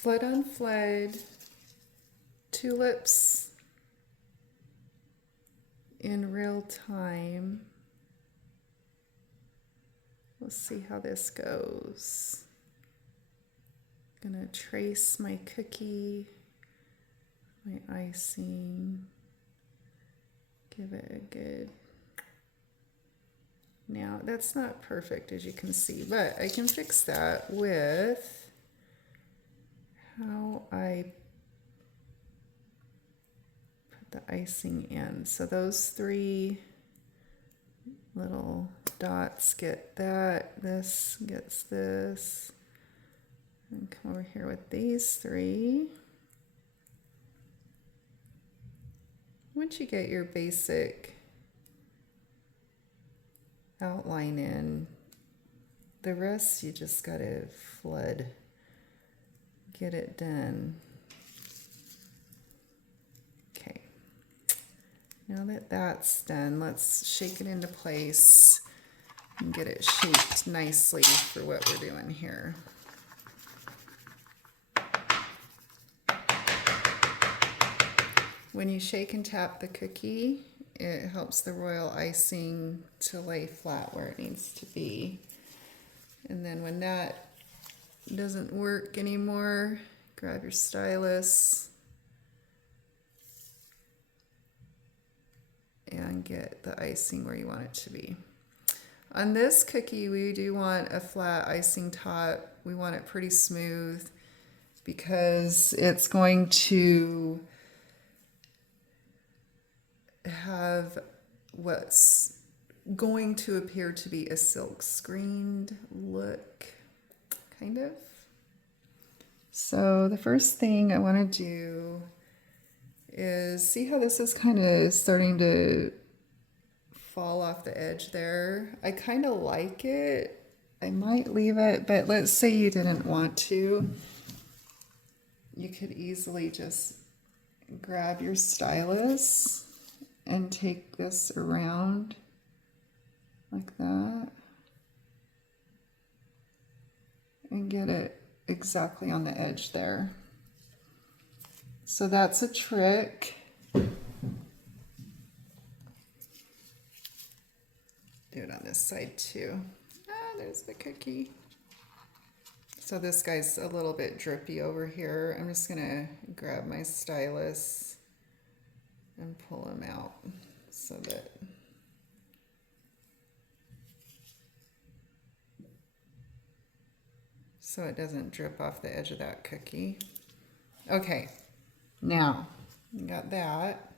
flood on flood, tulips in real time. We'll see how this goes. Gonna trace my cookie, my icing, give it a good. Now that's not perfect as you can see, but I can fix that with how I put the icing in. So those three little dots get that, this gets this, and come over here with these three. Once you get your basic outline in, the rest you just gotta flood, get it done. Okay, now that that's done, let's shake it into place and get it shaped nicely for what we're doing here. When you shake and tap the cookie, it helps the royal icing to lay flat where it needs to be. And then when that doesn't work anymore, grab your stylus and get the icing where you want it to be. On this cookie, we do want a flat icing top. We want it pretty smooth because it's going to have what's going to appear to be a silk screened look, kind of. So the first thing I want to do is see how this is kind of starting to fall off the edge there. I kind of like it. I might leave it, but let's say you didn't want to. You could easily just grab your stylus and take this around like that and get it exactly on the edge there. So that's a trick. Do it on this side too. Ah, there's the cookie. So this guy's a little bit drippy over here. I'm just gonna grab my stylus and pull him out so that it doesn't drip off the edge of that cookie. Okay, now we got that.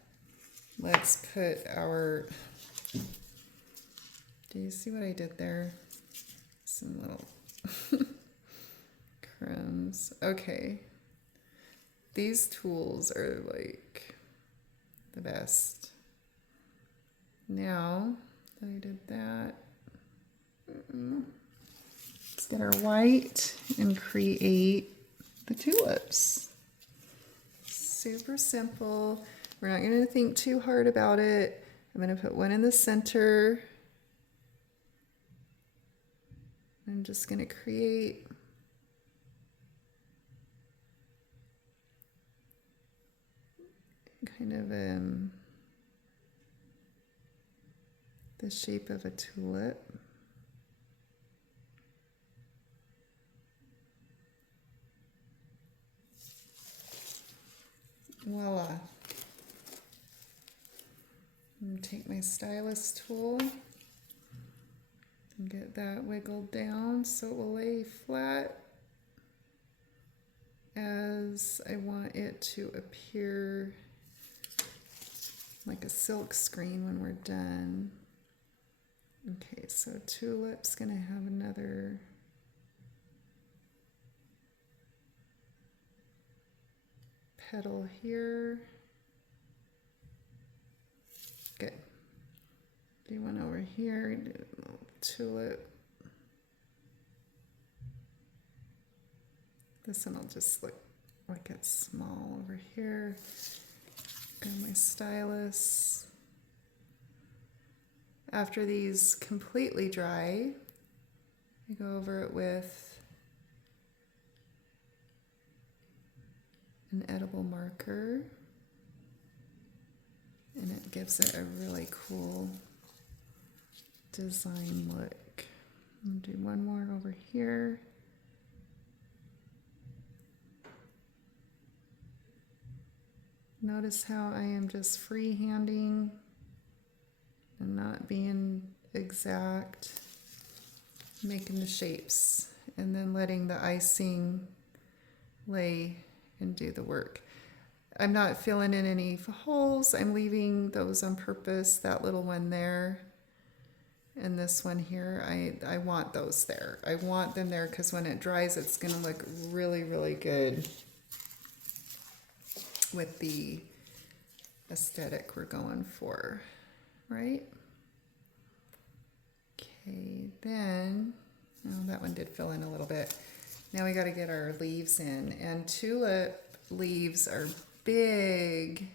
Let's put our, do you see what I did there? Some little crumbs. Okay, these tools are like the best. Now that I did that, let's get our white and create the tulips. Super simple. We're not going to think too hard about it. I'm going to put one in the center. I'm just going to create kind of the shape of a tulip. Voila. I'm going to take my stylus tool and get that wiggled down so it will lay flat as I want it to appear like a silk screen when we're done. Okay, so tulip's gonna have another petal here. Good. Do one over here, do a little tulip. This one will just look like it's small over here. Got my stylus. After these completely dry, I go over it with an edible marker, and it gives it a really cool design look. I'll do one more over here. Notice how I am just freehanding and not being exact, making the shapes, and then letting the icing lay and do the work. I'm not filling in any holes. I'm leaving those on purpose, that little one there. And this one here, I want those there. I want them there because when it dries, it's going to look really, really good with the aesthetic we're going for, right? Okay, then, oh, that one did fill in a little bit. Now we got to get our leaves in, and tulip leaves are big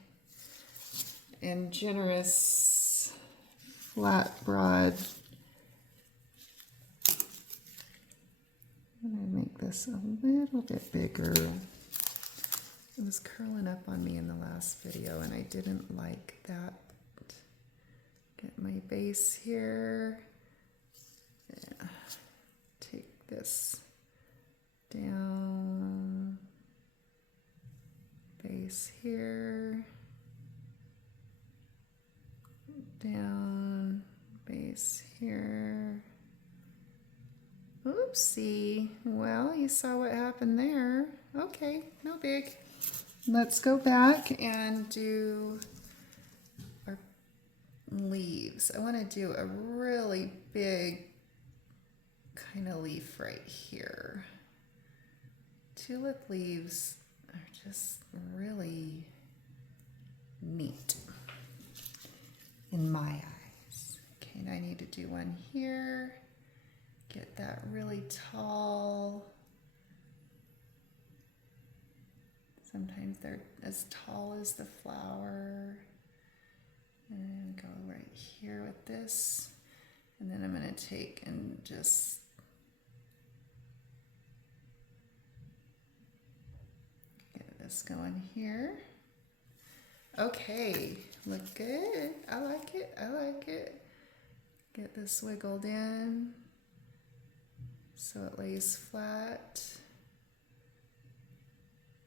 and generous, flat, broad. I'm going to make this a little bit bigger. It was curling up on me in the last video and I didn't like that. Get my base here. Yeah. Take this down. Base here. Down. Base here. Oopsie. Well, you saw what happened there. Okay, no big. Let's go back and do our leaves. I want to do a really big kind of leaf right here. Tulip leaves are just really neat in my eyes. Okay, and I need to do one here. Get that really tall. Sometimes they're as tall as the flower. And go right here with this. And then I'm going to take and just get this going here. Okay, look good. I like it. I like it. Get this wiggled in so it lays flat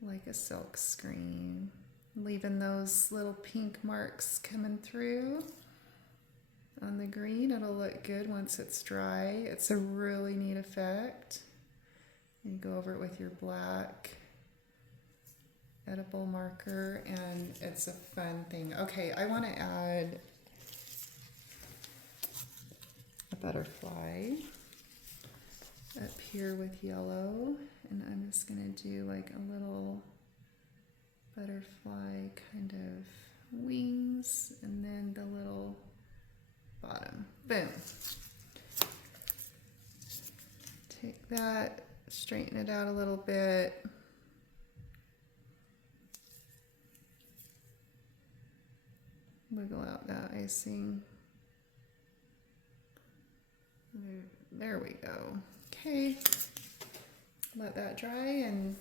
like a silk screen, leaving those little pink marks coming through on the green. It'll look good once it's dry. It's a really neat effect. You go over it with your black edible marker and it's a fun thing. Okay, I want to add a butterfly up here with yellow, and I'm just going to do like a little butterfly kind of wings and then the little bottom. Boom. Take that, straighten it out a little bit. Wiggle out that icing. There we go. Okay, let that dry and